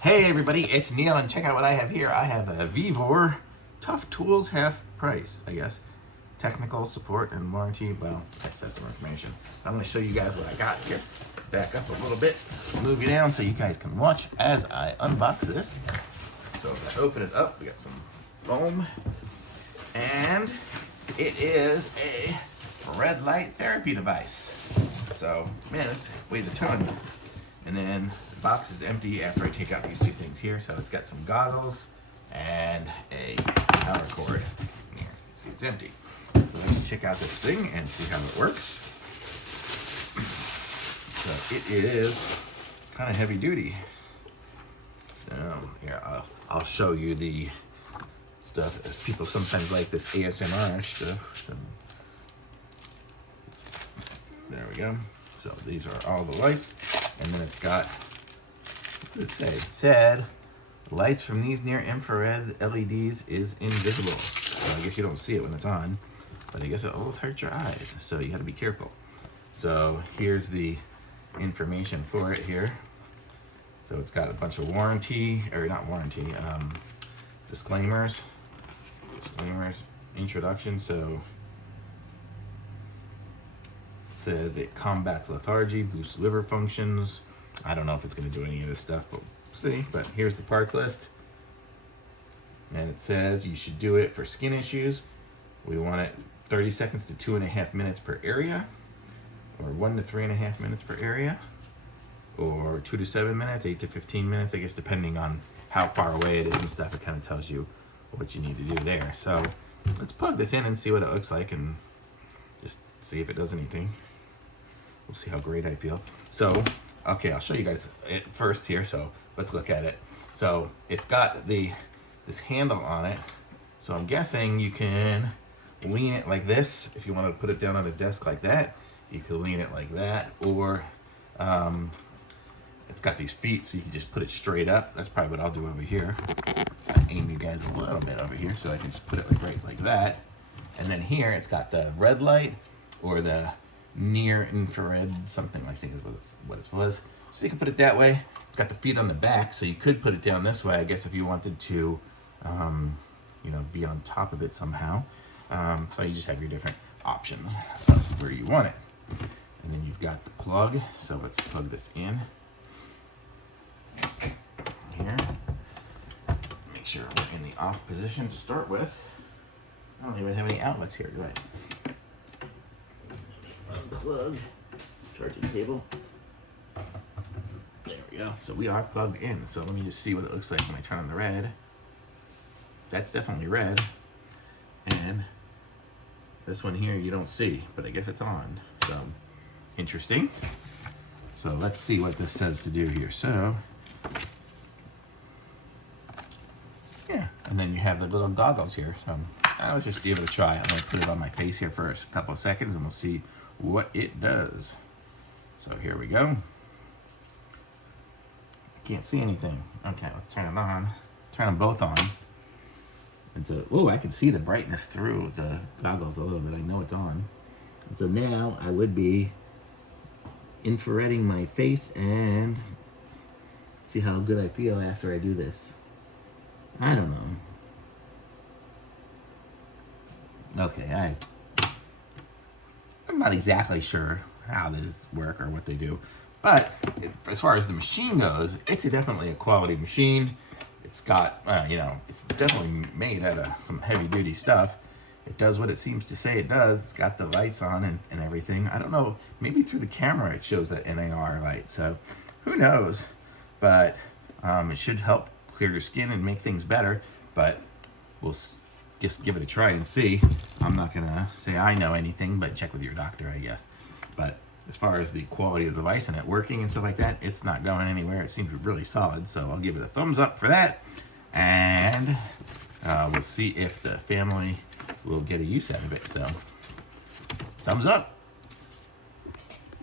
Hey everybody, it's Neil, and check out what I have here. I have a VEVOR Tough Tools half price, I guess. Technical support and warranty, well, that's some information. I'm going to show you guys what I got here. Back up a little bit, move you down so you guys can watch as I unbox this. So if I open it up, we got some foam, and it is a red light therapy device. So, man, this weighs a ton. And then the box is empty after I take out these two things here. So it's got some goggles and a power cord. Here, see, it's empty. So let's check out this thing and see how it works. So it is kind of heavy duty. So here, I'll show you the stuff. People sometimes like this ASMR stuff. So, there we go. So these are all the lights. And then it's got, what did it say? It said, lights from these near infrared LEDs is invisible. So I guess you don't see it when it's on, but I guess it will hurt your eyes. So you gotta be careful. So here's the information for it here. So it's got a bunch of warranty, or not warranty, disclaimers, introduction. So says it combats lethargy, boosts liver functions. I don't know if it's going to do any of this stuff, but we'll see. But here's the parts list. And it says you should do it for skin issues. We want it 30 seconds to 2.5 minutes per area, or 1 to 3.5 minutes per area, or 2 to 7 minutes, 8 to 15 minutes, I guess, depending on how far away it is and stuff. It kind of tells you what you need to do there. So let's plug this in and see what it looks like and just see if it does anything. We'll see how great I feel. So, okay, I'll show you guys it first here. So let's look at it. So it's got this handle on it. So I'm guessing you can lean it like this. If you want to put it down on a desk like that, you can lean it like that. Or it's got these feet, so you can just put it straight up. That's probably what I'll do over here. I'll aim you guys a little bit over here, so I can just put it right like that. And then here, it's got the red light, or the near infrared, something I think is what it was. So you can put it that way. It's got the feet on the back, so you could put it down this way, I guess, if you wanted to, you know, be on top of it somehow. So you just have your different options of where you want it. And then you've got the plug. So let's plug this in here. Make sure we're in the off position to start with. I don't even have any outlets here, do I? Unplug, charging cable. There we go. So we are plugged in. So let me just see what it looks like when I turn on the red. That's definitely red. And this one here you don't see, but I guess it's on. So interesting. So let's see what this says to do here. So yeah, and then you have the little goggles here. So let's just give it a try. I'm gonna put it on my face here for a couple of seconds and we'll see what it does. So here we go. Can't see anything. Okay, let's turn it on. Turn them both on. And so, oh, I can see the brightness through the goggles a little bit. I know it's on. And so now I would be infrareding my face and see how good I feel after I do this. I don't know. Okay, I'm not exactly sure how these work or what they do, but as far as the machine goes, it's definitely a quality machine. It's got, you know, it's definitely made out of some heavy duty stuff. It does what it seems to say it does. It's got the lights on and everything. I don't know, maybe through the camera it shows that NAR light, so who knows? But it should help clear your skin and make things better, but we'll just give it a try and see. I'm not gonna say I know anything, but check with your doctor, I guess. But as far as the quality of the device and it working and stuff like that, it's not going anywhere. It seems really solid, so I'll give it a thumbs up for that. And we'll see if the family will get a use out of it. So, thumbs up.